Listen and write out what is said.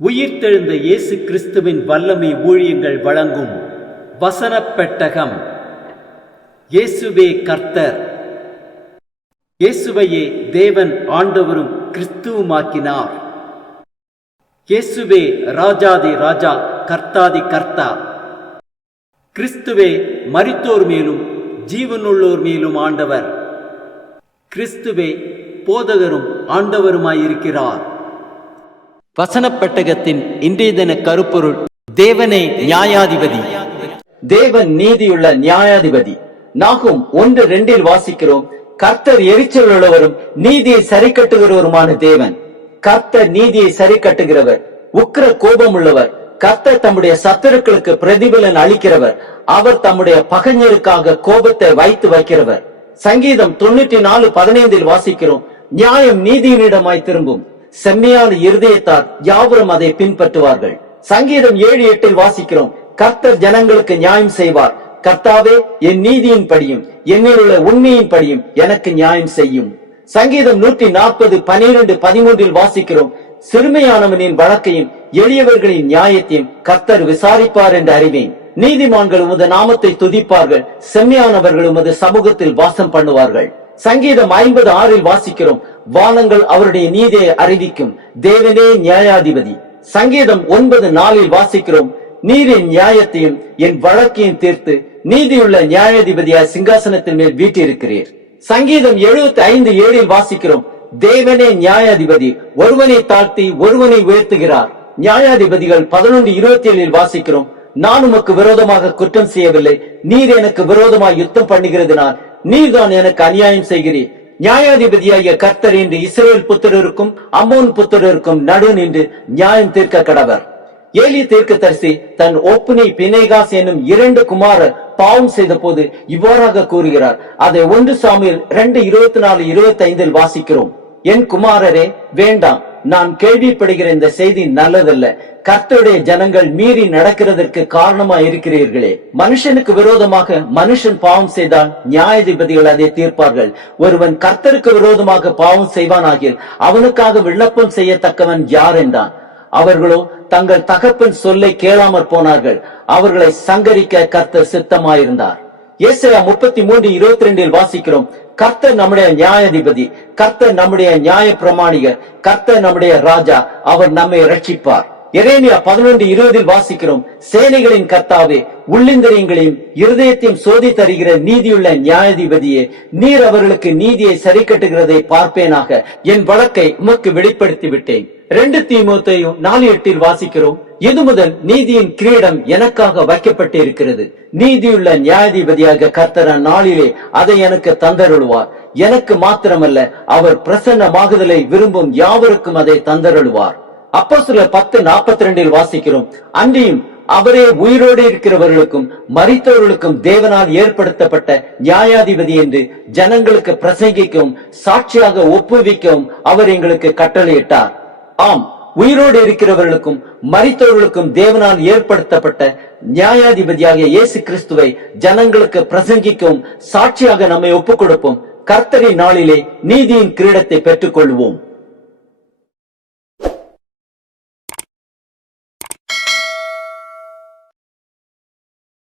உயிர்த்தெழுந்த இயேசு கிறிஸ்துவின் வல்லமை ஊழியங்கள் வழங்கும் வசனப் பெட்டகம். இயேசுவே கர்த்தர். இயேசுவையே தேவன் ஆண்டவரும் கிறிஸ்துவுமாக்கினார். இயேசுவே ராஜாதி ராஜா, கர்த்தாதி கர்த்தா. கிறிஸ்துவே மரித்தோர் மேலும் ஜீவனுள்ளோர் மேலும் ஆண்டவர். கிறிஸ்துவே போதகரும் ஆண்டவருமாயிருக்கிறார். வசனப் பெட்டகத்தின் இன்றைய தின கருப்பொருள்: தேவனே நியாயாதிபதி. தேவன் நீதியுள்ள நியாயாதிபதி. நாகும் 1:2 வாசிக்கிறோம், கர்த்தர் எரிச்சல் உள்ளவரும் நீதியை சரி கட்டுகிறவருமான தேவன். கர்த்தர் நீதியை சரி கட்டுகிறவர், உக்கிர கோபம் உள்ளவர். கர்த்தர் தம்முடைய சத்துருக்களுக்கு பிரதிபலன் அளிக்கிறவர். அவர் தம்முடைய பகைஞருக்காக கோபத்தை வைக்கிறவர். சங்கீதம் 94:15 வாசிக்கிறோம், நியாயம் நீதியினிடமாய் திரும்பும், செம்மையான இருதயத்தார் யாவரும் அதை பின்பற்றுவார்கள். சங்கீதம் 7:8 வாசிக்கிறோம், கர்த்தர் ஜனங்களுக்கு நியாயம் செய்வார். கர்த்தாவே, என் நீதியின் படியும் என்னில் உள்ள உண்மையின் படியும் எனக்கு நியாயம் செய்யும். சங்கீதம் 140:12-13 வாசிக்கிறோம், சிறுமையானவனின் வழக்கையும் எளியவர்களின் நியாயத்தையும் கர்த்தர் விசாரிப்பார் என்று அறிவேன். நீதிமான்கள் உமது நாமத்தை துதிப்பார்கள், செம்மையானவர்கள் உமது சமூகத்தில் வாசம் பண்ணுவார்கள். சங்கீதம் 50:6 வாசிக்கிறோம், வானங்கள் அவருடைய நீதியை அறிவிக்கும், தேவனே நியாயாதிபதி. சங்கீதம் 9:4 வாசிக்கிறோம், நீர் என் நியாயத்தையும் என் வழக்கையும் தீர்த்து நீதியுள்ள நியாயாதிபதியாய் சிங்காசனத்தின் மேல் வீட்டிருக்கிறீர். சங்கீதம் 75:7 வாசிக்கிறோம், தேவனே நியாயாதிபதி, ஒருவனை தாழ்த்தி ஒருவனை உயர்த்துகிறார். நியாயாதிபதிகள் 11:27 வாசிக்கிறோம், நான் உமக்கு விரோதமாக குற்றம் செய்யவில்லை, நீர் எனக்கு விரோதமாக யுத்தம் பண்ணுகிறதுனால் நீர்தான் எனக்கு அநியாயம் செய்கிறீர். நியாயாதிபதியாகிய கர்த்தர் என்று இஸ்ரவேல் புத்திரருக்கும் அம்மோன் புத்திரருக்கும் நடு நின்று நியாயம் தீர்க்க கடவர். ஏலி தீர்க்கதரிசி தன் ஒப்புனி பினேகாஸ் என்னும் 2 குமாரர் பாவம் செய்த போது இவ்வாறாக கூறுகிறார். அதை 1 சாமுவேல் 2:24-25 வாசிக்கிறோம், என் குமாரரே வேண்டாம், நான் கேள்விப்படுகிற இந்த செய்தி நல்லதல்ல. கர்த்தருடைய ஜனங்கள் மீறி நடக்கிறதற்கு காரணமா இருக்கிறீர்களே. மனுஷனுக்கு விரோதமாக மனுஷன் பாவம் செய்தால் நியாயாதிபதிகள் அதை தீர்ப்பார்கள். ஒருவன் கர்த்தருக்கு விரோதமாக பாவம் செய்வானாகில் அவனுக்காக விண்ணப்பம் செய்யத்தக்கவன் யார் என்றான். அவர்களோ தங்கள் தகப்பன் சொல்லை கேளாமற் போனார்கள். அவர்களை சங்கரிக்க கர்த்தர் சித்தமாயிருந்தார். ஏசாயா 33:22 வாசிக்கிறோம், கர்த்தர் நம்முடைய நியாயாதிபதி, கர்த்தர் நம்முடைய நியாய பிரமாணிகர், கர்த்தர் நம்முடைய ராஜா, அவர் நம்மை ரட்சிப்பார். எரேமியா 11:20 வாசிக்கிறோம், சேனைகளின் கர்த்தாவே, உள்ளிந்திரியங்களையும் இருதயத்தையும் சோதி தருகிற நீதியுள்ள நியாயாதிபதியே, நீர் அவர்களுக்கு நீதியை சரி கட்டுகிறதை பார்ப்பேனாக, என் வழக்கை உமக்கு வெளிப்படுத்தி விட்டேன். 2 தீமோத்தேயு 4:8 வாசிக்கிறோம், இது முதல் நீதியின் கிரீடம் எனக்காக வைக்கப்பட்டு இருக்கிறது. நீதியுள்ள நியாயாதிபதியாக கர்த்தர் நாளிலே அதை எனக்கு தந்தருளுவார். எனக்கு மாத்திரமல்ல, அவர் பிரசன்னமாகுதலை விரும்பும் யாவருக்கும் அதை தந்தருளுவார். அப்போஸ்தலர் 10:42 வாசிக்கிறோம், அன்றியும் அவரே உயிரோடு இருக்கிறவர்களுக்கும் மரித்தவர்களுக்கும் தேவனால் ஏற்படுத்தப்பட்ட நியாயாதிபதி என்று ஜனங்களுக்கு பிரசங்கிக்கவும் சாட்சியாக ஒப்புவிக்கவும் அவர் எங்களுக்கு கட்டளையிட்டார். ஆம், உயிரோடு இருக்கிறவர்களுக்கும் மரித்தவர்களுக்கும் தேவனால் ஏற்படுத்தப்பட்ட நியாயாதிபதியாகிய இயேசு கிறிஸ்துவை ஜனங்களுக்கு பிரசங்கிக்கவும் சாட்சியாக நம்மை ஒப்புக் கொடுப்போம். கர்த்தரின் நாளிலே நீதியின் கிரீடத்தை பெற்றுக் கொள்வோம்.